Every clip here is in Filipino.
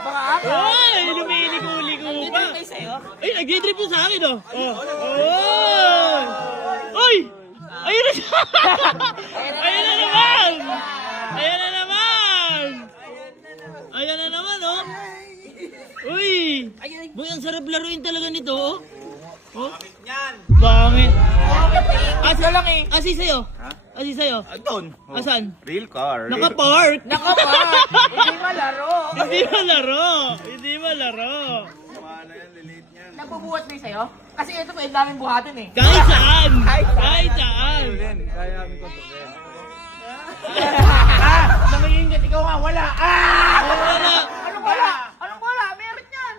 Napaka-aka. Ay, lumiliko-liko pa. Nag-drip kayo sa'yo? Ay, nag-drip po sa akin, oh. Ay! Ayun na siya! Ayun na naman! Ayan na naman! Ayan na naman, oh. Uy! Boy, ang sarap laruin talaga nito, oh. Oh? Bangit. Asa lang eh. Asi sa'yo? Asi sa'yo? Doon. Asan? Real car. Naka-park. Nakapa! Hindi malaro! Hindi malaro. Hindi malaro. Ano yan, lilit niyan. Nabubuhat ba yung sa'yo? Kasi ito pa, daming buhatin eh. Kahit saan. Kahit saan. Kaya namin kontrolin. Nangingit, ikaw nga, wala! Wala. Anong wala? Anong wala? Meron yan!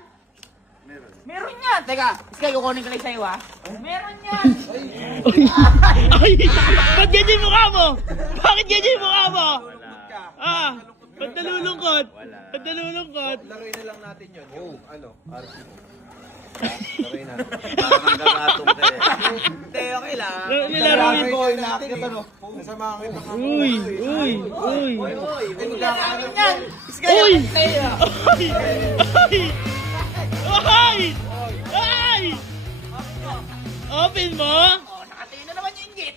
Meron yan! Teka, Sky, kukunin ko lang sa'yo ha. Meron yan! Ay, ba't ganyan yung mukha mo? Bakit ganyan yung mukha mo? Ah, ba't nalulungkot? Ba't nalulungkot? Laruin na lang natin yun. Yung ano, RC mo. Parang ang gagatong ka eh. Hindi, okay lang. Nilaruin. ko, inaakit ano. Nasama ang kita ka. Uy, uy, uy. Meron yan! Uy! Ay! Ay! Ay! Ay! Open mo? Oh, nakatingin na naman yung inggit!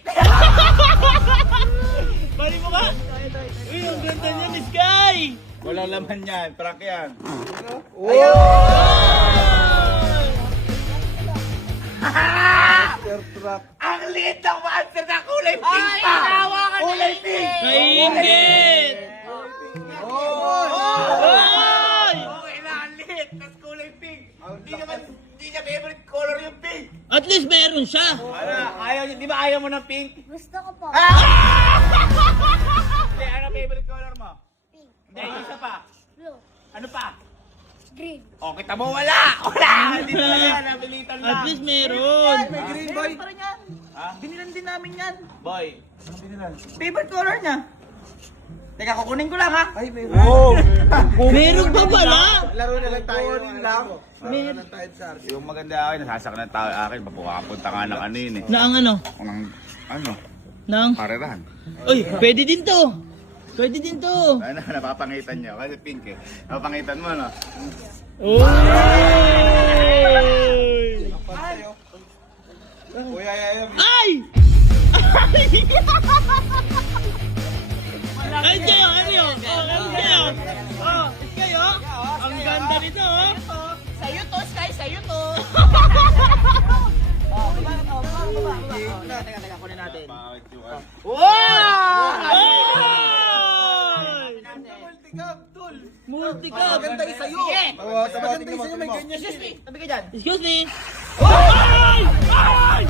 Bali mo ka? Uy, ang ganda niya ni Sky! Walang laman yan, prank yan. Monster truck. Ang liit ng monster na kulay pink pa! Ay, nawa ka na Kulay pink! Kaingit! Ay! Okay na, ang liit! Tapos kulay pink! Hindi niya favorite color yung pink! At least meron siya! Ano, ayaw niya, di ba ayaw mo ng pink? Gusto ko po. Hindi, ano favorite color mo? Pink. Hindi, isa pa. Blue. Ano pa? Green. O, kita mo, wala! Wala! Hindi talaga yan, napilitan lang. At least meron! May green boy. Pa rin yan. Binilan din namin yan. Boy. Favorite color niya. Teka, kukunin ko lang ha. Ay, may Meron pa pala! Laro na lang tayo. Lang. Laro na lang tayo sa RC. Yung maganda akin, nasasakit ng tao akin. Papunta nga ng ano yun eh. Na ang ano? Ng, ano, Nang? karerahan. Uy, pwede din to! Pwede din to! Ano, napapangitan niya. Kasi pink eh. Napapangitan mo, no? Uy! Kuya, yaya. Ay! Ay, kayo, ano yun? Oh, ano kayo? Oh, kayo? Ang ganda nito, oh! Sa'yo to, Sky, sa'yo to. Teka, kunin natin. Wow! Multicab, tol. Multicab! Maganda yung sa'yo. Sige. Maganda yung sa'yo, may ganyan. Excuse me, tabi ka dyan. Excuse me! Ay! Ay!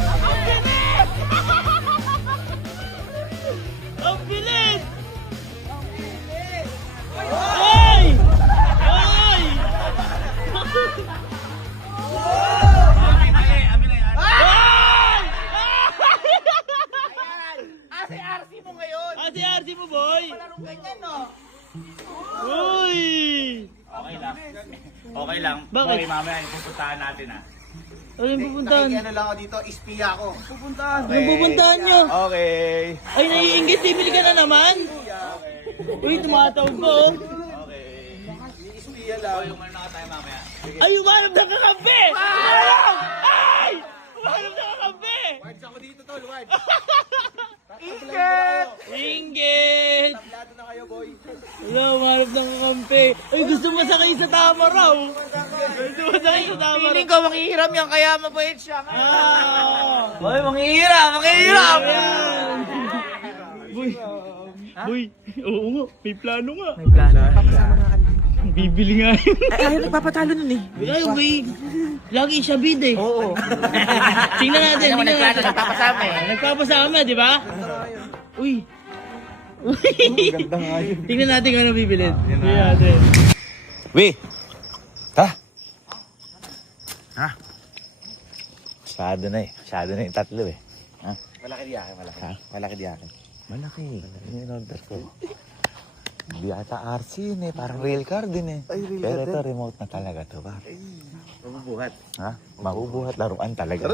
Ang bilis! Ang bilis! Ay! Ay! Ay! Si RC mo ngayon. Ah, si RC mo, boy! Larong ganyan, no? Uy! Okay lang. Okay lang. Bakit? Boy, mamaya pupuntahan natin ah. Ano yung pupuntahan? Ano lang ako dito, ispiya ako. Pupuntahan. Anong pupuntahan nyo? Okay. Ay, naiingit, bibili ka na naman? Uy, tumatawag po, oh. Ispiya lang. Yung ano na tayo mamaya. Ay, umarap na kakampi! Umarap! Ay! Umarap na kakampi! Wards ako dito, tol. Wards. Inggit! Inggit! Tablado na kayo, boy. Wala, umarap na kakampi. Ay, gusto mo sakay sa tama raw. Gusto mo sakay sa tama raw. Feeling ko manghihiram yan, kaya mabait siya. Ah! Boy, manghihiram, manghihiram! Ayan! Boy, boy, oo nga, may plano nga. May plano. Papasama nga kami. Bibili nga yun. Ayaw, nagpapatalo nun eh. Ay, may, lagi siya bid eh. Oo. Tingnan natin, Alam mo, tingnan nagplano, natin. nagpapasama eh. Nagpapasama, di ba? Uy. Uy. Tingnan natin kung ano bibilin. Tingnan natin. Wi! Ha? Ha? Masyado na eh. Masyado na yung tatlo eh. Ha? Malaki di akin, malaki. Ha? Malaki di akin. Malaki. Ano yung order ko? Hindi ata RC yun eh. Parang rail car din eh. Ay, rail Pero car ito, remote na talaga to ba? Mabubuhat. Ha? Mabubuhat laruan talaga.